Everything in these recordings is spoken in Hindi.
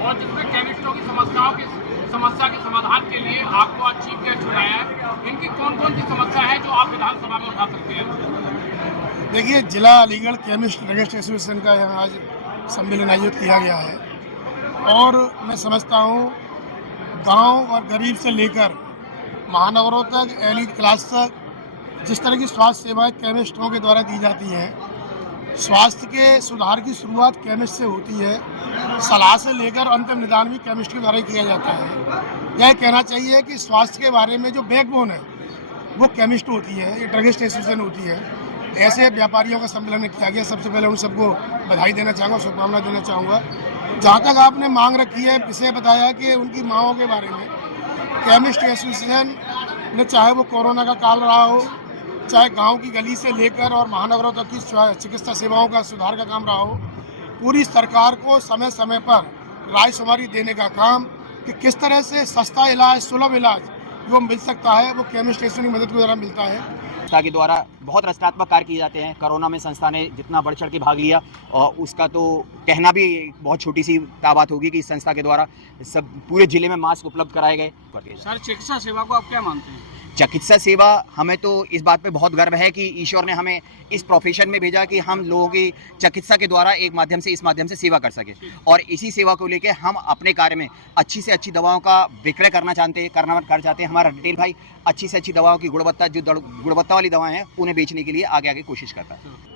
और जिसमें केमिस्टों की समस्या के समाधान के लिए आपको आज चीफ गेस्ट चुनाया है। इनकी कौन कौन सी समस्या है जो आप विधानसभा में उठा सकते हैं? देखिए, जिला अलीगढ़ केमिस्ट ड्रगिस्ट एसोसिएशन का यहाँ आज सम्मेलन आयोजित किया गया है और मैं समझता हूँ गांव और गरीब से लेकर महानगरों तक, एलीट क्लास तक जिस तरह की स्वास्थ्य सेवाएं केमिस्टों के द्वारा दी जाती हैं, स्वास्थ्य के सुधार की शुरुआत केमिस्ट से होती है। सलाह से लेकर अंतिम निदान भी केमिस्ट के द्वारा ही किया जाता है। यह कहना चाहिए कि स्वास्थ्य के बारे में जो बैकबोन है वो केमिस्ट होती है, ये ड्रगिस्ट एसोसिएशन होती है। ऐसे व्यापारियों का सम्मेलन किया गया। सबसे पहले उन सबको बधाई देना चाहूँगा, शुभकामना देना चाहूँगा। जहाँ तक आपने मांग रखी है, विषय बताया कि उनकी मांगों के बारे में, केमिस्ट एसोसिएशन ने चाहे वो कोरोना का काल रहा हो, चाहे गांव की गली से लेकर और महानगरों तक की चिकित्सा सेवाओं का सुधार का काम रहा हो, पूरी सरकार को समय समय पर रायशुमारी देने का काम कि किस तरह से सस्ता इलाज, सुलभ इलाज वो मिल सकता है, वो केमिस्ट एसोसिएशन की मदद के द्वारा मिलता है। संस्था के द्वारा बहुत रचनात्मक कार्य किए जाते हैं। कोरोना में संस्था ने जितना बढ़ चढ़ के भाग लिया और उसका तो कहना भी बहुत छोटी सी बात होगी कि इस संस्था के द्वारा सब पूरे जिले में मास्क उपलब्ध कराए गए। सर, चिकित्सा सेवा को आप क्या मानते हैं? चिकित्सा सेवा, हमें तो इस बात पे बहुत गर्व है कि ईश्वर ने हमें इस प्रोफेशन में भेजा कि हम लोगों की चिकित्सा के द्वारा इस माध्यम से सेवा कर सके और इसी सेवा को लेके हम अपने कार्य में अच्छी से अच्छी दवाओं का विक्रय करना चाहते हैं। हमारा रिटेल भाई अच्छी से अच्छी दवाओं की गुणवत्ता वाली दवाएं हैं उन्हें बेचने के लिए आगे कोशिश करता है।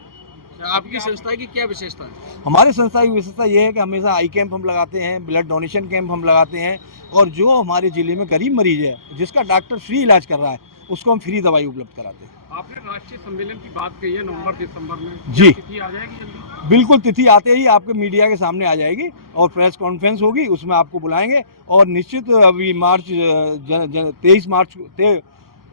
आपकी संस्था की क्या विशेषता है? हमारी संस्था की विशेषता ये है कि हमेशा आई कैंप हम लगाते हैं, ब्लड डोनेशन कैंप हम लगाते हैं और जो हमारे जिले में गरीब मरीज है जिसका डॉक्टर फ्री इलाज कर रहा है उसको हम फ्री दवाई उपलब्ध कराते हैं। आपने राष्ट्रीय सम्मेलन की बात कही है नवंबर दिसंबर में, जी तिथि आ जाएगी जल्दी? बिल्कुल, तिथि आते ही आपके मीडिया के सामने आ जाएगी और प्रेस कॉन्फ्रेंस होगी, उसमें आपको बुलाएंगे और निश्चित अभी मार्च 23 मार्च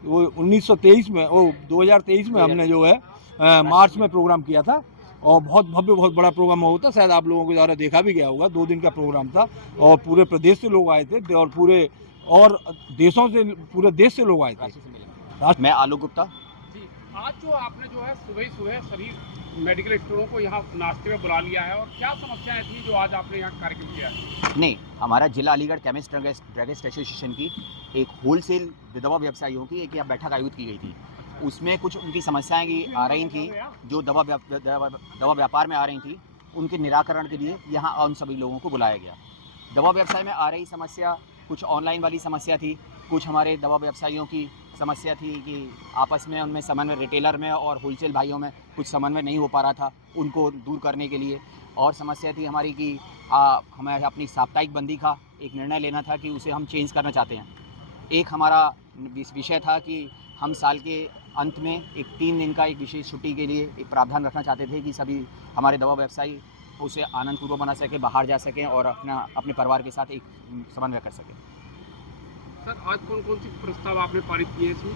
1923 में 2023 में हमने जो है मार्च में प्रोग्राम किया था और बहुत भव्य, बहुत बड़ा प्रोग्राम होता, शायद आप लोगों के द्वारा देखा भी गया होगा। 2 दिन का प्रोग्राम था और पूरे प्रदेश से लोग आए थे और पूरे देश से लोग आए थे। मैं आलोक गुप्ता जी, आज जो आपने जो है सुबह सभी मेडिकल स्टोरों को यहाँ नाश्ते में बुला लिया है और क्या समस्याएं थी जो आज आपने यहाँ कार्यक्रम किया है? नहीं, हमारा जिला अलीगढ़ केमिस्ट ड्रगिस्ट एसोसिएशन की एक होलसेल दवा व्यवसायियों की एक यहाँ बैठक आयोजित की गई थी। उसमें कुछ उनकी समस्याएं आ रही थी जो दवा व्यापार में आ रही थी, उनके निराकरण के लिए यहाँ उन सभी लोगों को बुलाया गया। दवा व्यवसाय में आ रही समस्या कुछ ऑनलाइन वाली समस्या थी, कुछ हमारे दवा व्यवसायियों की समस्या थी कि आपस में उनमें समन्वय, रिटेलर में और होलसेल भाइयों में कुछ समन्वय नहीं हो पा रहा था, उनको दूर करने के लिए। और समस्या थी हमारी कि हमें अपनी साप्ताहिक बंदी का एक निर्णय लेना था कि उसे हम चेंज करना चाहते हैं। एक हमारा विषय था कि हम साल के अंत में एक 3 दिन का एक विशेष छुट्टी के लिए एक प्रावधान रखना चाहते थे कि सभी हमारे दवा व्यवसायी उसे आनंदपूर्वक बना सकें, बाहर जा सकें और अपने परिवार के साथ एक समन्वय कर सकें। सर, आज कौन कौन सी प्रस्ताव आपने पारित किए इसमें?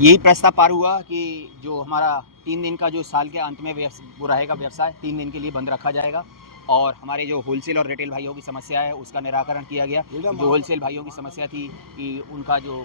यही प्रस्ताव पार हुआ कि जो हमारा 3 दिन का जो साल के अंत में वो रहेगा व्यवसाय 3 दिन के लिए बंद रखा जाएगा और हमारे जो होलसेल और रिटेल भाइयों की समस्या है उसका निराकरण किया गया। जो होलसेल भाइयों की समस्या थी कि उनका जो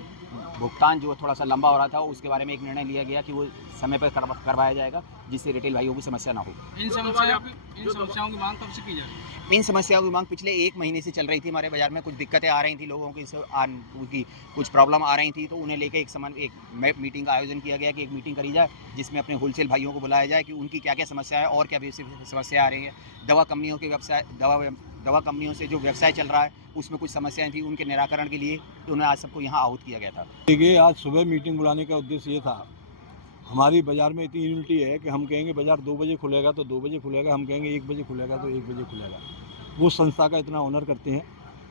भुगतान जो थोड़ा सा लंबा हो रहा था, उसके बारे में एक निर्णय लिया गया कि वो समय पर करवाया जाएगा जिससे रिटेल भाइयों की समस्या ना हो। इन समस्याओं की मांग कब से की जा रही है? इन समस्याओं की मांग पिछले 1 महीने से चल रही थी। हमारे बाजार में कुछ दिक्कतें आ रही थी, लोगों की कुछ प्रॉब्लम आ रही थी, तो उन्हें लेकर एक मीटिंग का आयोजन किया गया कि एक मीटिंग करी जाए जिसमें अपने होलसेल भाइयों को बुलाया जाए कि उनकी क्या क्या समस्या है और क्या समस्या आ रही है। दवा कंपनियों के व्यवसाय दवा कंपनियों से जो व्यवसाय चल रहा है उसमें कुछ समस्याएं थी, उनके निराकरण के लिए तो उन्हें आज सबको यहाँ आहूत किया गया था। देखिए, आज सुबह मीटिंग बुलाने का उद्देश्य ये था, हमारी बाज़ार में इतनी यूनिटी है कि हम कहेंगे बाज़ार 2 बजे खुलेगा तो 2 बजे खुलेगा, हम कहेंगे 1 बजे खुलेगा तो 1 बजे खुलेगा। वो संस्था का इतना ऑनर करते हैं।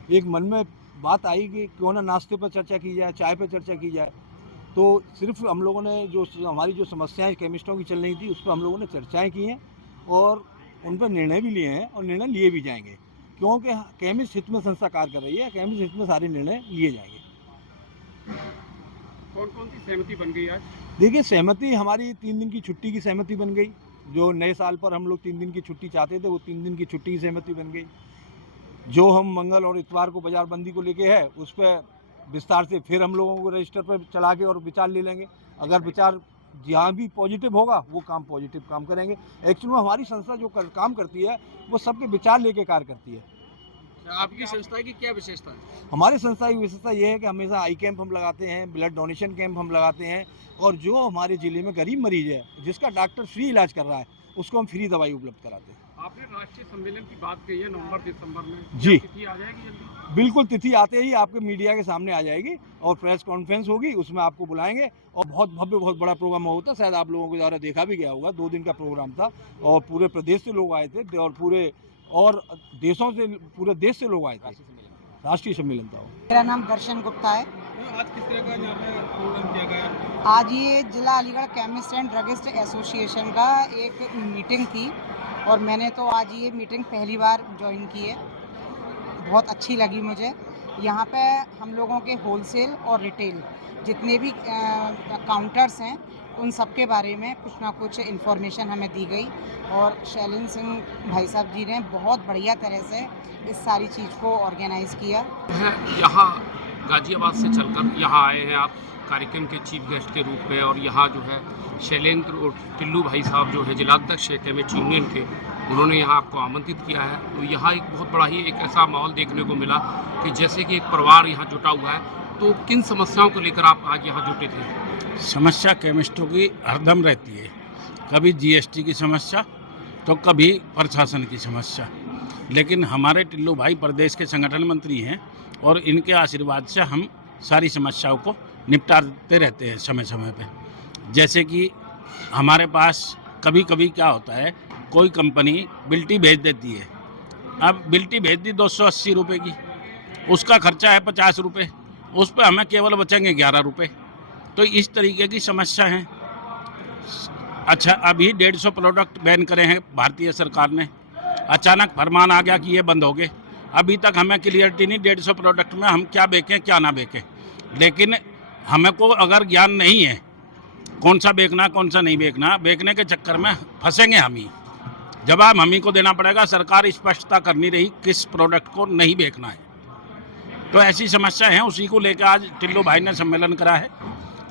एक मन में बात आई कि क्यों ना नाश्ते पर चर्चा की जाए, चाय पर चर्चा की जाए। तो सिर्फ हम लोगों ने जो हमारी जो समस्याएं केमिस्टों की चल रही थी उस पर हम लोगों ने चर्चाएँ की हैं और उन पर निर्णय भी लिए हैं और निर्णय लिए भी जाएंगे, क्योंकि केमिस्ट हित में संस्था कार्य कर रही है। केमिस्ट हित में सारे निर्णय लिए जाएंगे। कौन कौन सी सहमति बन गई आज? देखिए, सहमति हमारी 3 दिन की छुट्टी की सहमति बन गई। जो नए साल पर हम लोग 3 दिन की छुट्टी चाहते थे वो 3 दिन की छुट्टी की सहमति बन गई। जो हम मंगल और इतवार को बाजार बंदी को लेके है उस पर विस्तार से फिर हम लोगों को रजिस्टर पर चला के और विचार ले लेंगे। अगर विचार जहाँ भी पॉजिटिव होगा वो काम पॉजिटिव काम करेंगे। एक्चुअली में हमारी संस्था जो काम करती है वो सबके विचार लेके कार्य करती है। आपकी संस्था की क्या विशेषता है? हमारी संस्था की विशेषता ये है कि हमेशा आई कैंप हम लगाते हैं, ब्लड डोनेशन कैंप हम लगाते हैं, और जो हमारे ज़िले में गरीब मरीज है जिसका डॉक्टर फ्री इलाज कर रहा है उसको हम फ्री दवाई उपलब्ध कराते हैं। आपने राष्ट्रीय सम्मेलन की बात कही है नवंबर दिसंबर में, जी। तिथि आ जाएगी जल्दी? बिल्कुल, तिथि आते ही आपके मीडिया के सामने आ जाएगी और प्रेस कॉन्फ्रेंस होगी, उसमें आपको बुलाएंगे और बहुत भव्य बहुत बड़ा प्रोग्राम होता है। शायद आप लोगों के द्वारा देखा भी गया होगा, 2 दिन का प्रोग्राम था और पूरे प्रदेश से लोग आए थे और पूरे देशों से, पूरे देश से लोग आए थे। राष्ट्रीय सम्मेलन था। मेरा नाम दर्शन गुप्ता है। आज किस तरह का यहाँ पे प्रोग्राम किया गया? आज ये जिला Aligarh chemist and druggist association का एक मीटिंग थी और मैंने तो आज ये मीटिंग पहली बार ज्वाइन की है। बहुत अच्छी लगी मुझे। यहाँ पे हम लोगों के होलसेल और रिटेल जितने भी काउंटर्स हैं उन सब के बारे में कुछ ना कुछ इन्फॉर्मेशन हमें दी गई और शैलेंद्र सिंह भाई साहब जी ने बहुत बढ़िया तरह से इस सारी चीज़ को ऑर्गेनाइज़ किया है। यहाँ गाजियाबाद से चलकर यहाँ आए हैं आप कार्यक्रम के चीफ गेस्ट के रूप में, और यहाँ जो है शैलेंद्र और टिल्लू भाई साहब जो है जिलाध्यक्ष है केमिस्ट यूनियन के, उन्होंने यहाँ आपको आमंत्रित किया है। तो यहाँ एक बहुत बड़ा ही एक ऐसा माहौल देखने को मिला कि जैसे कि एक परिवार यहाँ जुटा हुआ है। तो किन समस्याओं को लेकर आप आज यहाँ जुटे थे? समस्या केमिस्टों की हरदम रहती है, कभी जीएसटी की समस्या तो कभी प्रशासन की समस्या, लेकिन हमारे टिल्लू भाई प्रदेश के संगठन मंत्री हैं और इनके आशीर्वाद से हम सारी समस्याओं को निपटाते रहते हैं समय समय पे। जैसे कि हमारे पास कभी कभी क्या होता है, कोई कंपनी बिल्टी भेज देती है, अब बिल्टी भेज दी 280 रुपये की, उसका खर्चा है 50 रुपये, उस पर हमें केवल बचेंगे 11 रुपये। तो इस तरीके की समस्या है। अच्छा, अभी 150 प्रोडक्ट बैन करे हैं भारतीय सरकार ने, अचानक फरमान आ गया कि ये बंद हो गए। अभी तक हमें क्लियरिटी नहीं 150 प्रोडक्ट में हम क्या बेचें क्या ना बेचें, लेकिन हमें को अगर ज्ञान नहीं है कौन सा बेचना कौन सा नहीं बेचना, बेचने के चक्कर में फंसेंगे हम ही। जवाब हम ही को देना पड़ेगा। सरकार स्पष्टता कर नहीं रही किस प्रोडक्ट को नहीं बेचना है। तो ऐसी समस्या है, उसी को लेकर आज टिल्लू भाई ने सम्मेलन करा है।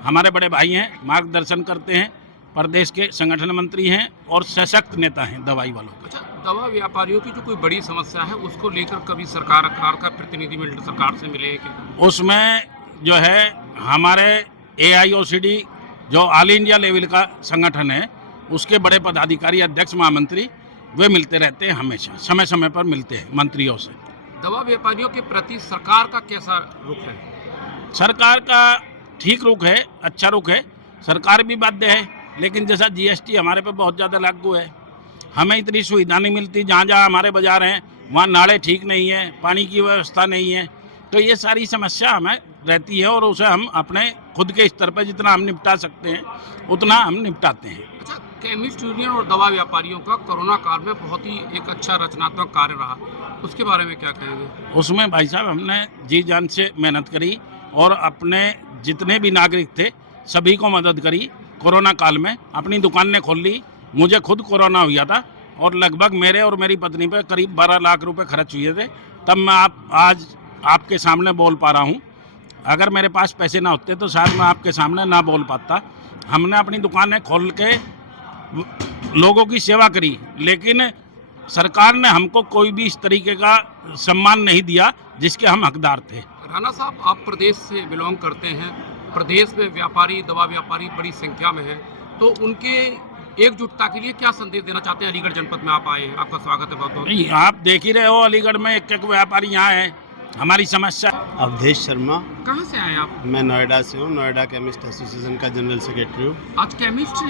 हमारे बड़े भाई हैं, मार्गदर्शन करते हैं, प्रदेश के संगठन मंत्री हैं और सशक्त नेता हैं दवाई वालों के। अच्छा, दवा व्यापारियों की जो कोई बड़ी समस्या है उसको लेकर कभी सरकार का प्रतिनिधिमंडल सरकार से मिले हैं क्या? उसमें जो है हमारे AIOCD जो ऑल इंडिया लेवल का संगठन है, उसके बड़े पदाधिकारी, अध्यक्ष, महामंत्री, वे मिलते रहते हैं, हमेशा समय समय पर मिलते हैं मंत्रियों से। दवा व्यापारियों के प्रति सरकार का कैसा रुख है? सरकार का ठीक रुख है, अच्छा रुख है। सरकार भी बाध्य है, लेकिन जैसा GST हमारे पे बहुत ज़्यादा लागू है, हमें इतनी सुविधा नहीं मिलती। जहाँ जहाँ हमारे बाज़ार हैं वहाँ नाले ठीक नहीं है, पानी की व्यवस्था नहीं है। तो ये सारी समस्या हमें रहती है और उसे हम अपने खुद के स्तर पर जितना हम निपटा सकते हैं उतना हम निपटाते हैं। अच्छा, केमिस्ट यूनियन और दवा व्यापारियों का कोरोना काल में बहुत ही एक अच्छा रचनात्मक कार्य रहा, उसके बारे में क्या कहेंगे? उसमें भाई साहब हमने जी जान से मेहनत करी और अपने जितने भी नागरिक थे सभी को मदद करी। कोरोना काल में अपनी दुकानें खोल ली। मुझे खुद कोरोना हुआ था और लगभग मेरे और मेरी पत्नी पे करीब 12 लाख रुपए खर्च हुए थे, तब मैं आज आपके सामने बोल पा रहा हूँ। अगर मेरे पास पैसे ना होते तो शायद मैं आपके सामने ना बोल पाता। हमने अपनी दुकानें खोल के लोगों की सेवा करी, लेकिन सरकार ने हमको कोई भी इस तरीके का सम्मान नहीं दिया जिसके हम हकदार थे। राणा साहब, आप प्रदेश से बिलोंग करते हैं, प्रदेश में व्यापारी, दवा व्यापारी बड़ी संख्या में हैं, तो उनके एकजुटता के लिए क्या संदेश देना चाहते हैं? अलीगढ़ जनपद में आप आए हैं, आपका स्वागत है बहुत बहुत। नहीं, आप देख ही रहे हो अलीगढ़ में एक एक व्यापारी यहाँ है। हमारी समस्या। अवधेश शर्मा, कहाँ से आए आप? मैं नोएडा से हूँ, नोएडा केमिस्ट एसोसिएशन का जनरल सेक्रेटरी हूँ। आज केमिस्ट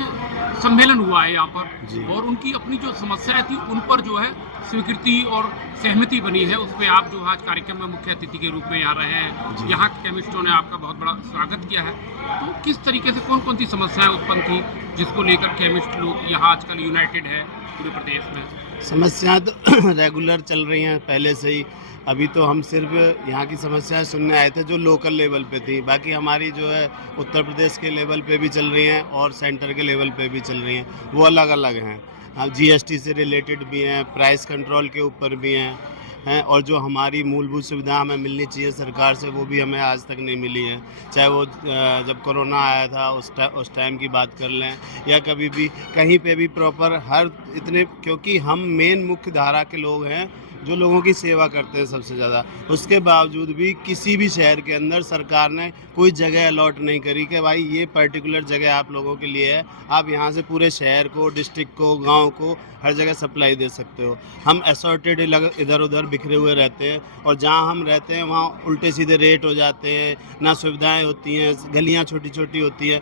सम्मेलन हुआ है यहाँ पर जी। और उनकी अपनी जो समस्याएं थी उन पर जो है स्वीकृति और सहमति बनी है, उस पर आप जो आज कार्यक्रम में मुख्य अतिथि के रूप में आ रहे हैं। यहाँ के केमिस्टों ने आपका बहुत बड़ा स्वागत किया है। तो किस तरीके से कौन कौन सी समस्याएं उत्पन्न थी जिसको लेकर केमिस्ट लोग यहाँ आजकल यूनाइटेड है पूरे प्रदेश में? समस्याएं तो रेगुलर चल रही हैं पहले से ही। अभी तो हम सिर्फ यहाँ की समस्याएं सुनने आए थे जो लोकल लेवल पे थी, बाकी हमारी जो है उत्तर प्रदेश के लेवल पे भी चल रही हैं और सेंटर के लेवल पे भी चल रही हैं, वो अलग अलग हैं। हाँ, GST से रिलेटेड भी हैं, प्राइस कंट्रोल के ऊपर भी हैं और जो हमारी मूलभूत सुविधा हमें मिलनी चाहिए सरकार से वो भी हमें आज तक नहीं मिली है। चाहे वो जब कोरोना आया था उस टाइम की बात कर लें या कभी भी कहीं पे भी प्रॉपर हर इतने, क्योंकि हम मेन मुख्य धारा के लोग हैं जो लोगों की सेवा करते हैं सबसे ज़्यादा। उसके बावजूद भी किसी भी शहर के अंदर सरकार ने कोई जगह अलॉट नहीं करी कि भाई ये पर्टिकुलर जगह आप लोगों के लिए है, आप यहाँ से पूरे शहर को, डिस्ट्रिक्ट को, गांव को हर जगह सप्लाई दे सकते हो। हम असॉर्टेड इधर उधर बिखरे हुए रहते हैं और जहाँ हम रहते हैं वहाँ उल्टे सीधे रेट हो जाते हैं, ना सुविधाएं होती हैं, गलियाँ छोटी छोटी होती हैं।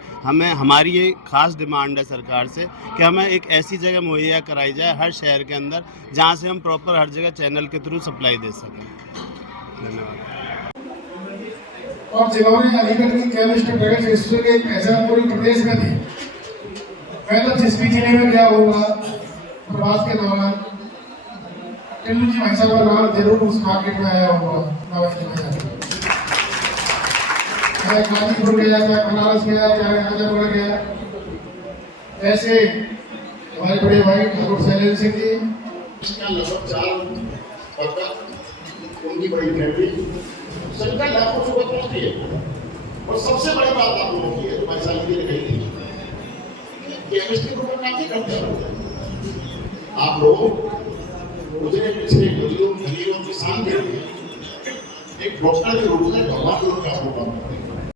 हमारी ये खास डिमांड है सरकार से कि हमें एक ऐसी जगह मुहैया कराई जाए हर शहर के अंदर जहाँ से हम प्रॉपर हर जगह चैनल के थ्रू सप्लाई दे सकें। धन्यवाद। और जिन्होंने अलीगढ़ की केमिस्ट ड्रग्स इंस्टीट्यूट की पहचान पूरे प्रदेश में दी, मैं तो जिस भी जिले में गया होगा प्रवास के दौरान टिल्लू जी भाई साहब का नाम जरूर उस मार्केट में आया होगा। मैं गाजीपुर गया, मैं बनारस गया, चाहे आजमगढ़ गया। ऐसे हमारे बड़े भाई ठाकुर शैलेंद्र सिंह जी, इसका लगभग 4 वर्कर, उनकी बड़ी फैमिली, सरकार लाखों से पहुंचती है। और सबसे बड़ी बात आप लोगों की है, तो पैसा भी कही नहीं, केमिस्ट्री को काफी करते हैं आप लोग। मुझे पिछले गरीबों किसान के लिए एक डॉक्टर के रूप में भगवान लोग का होगा।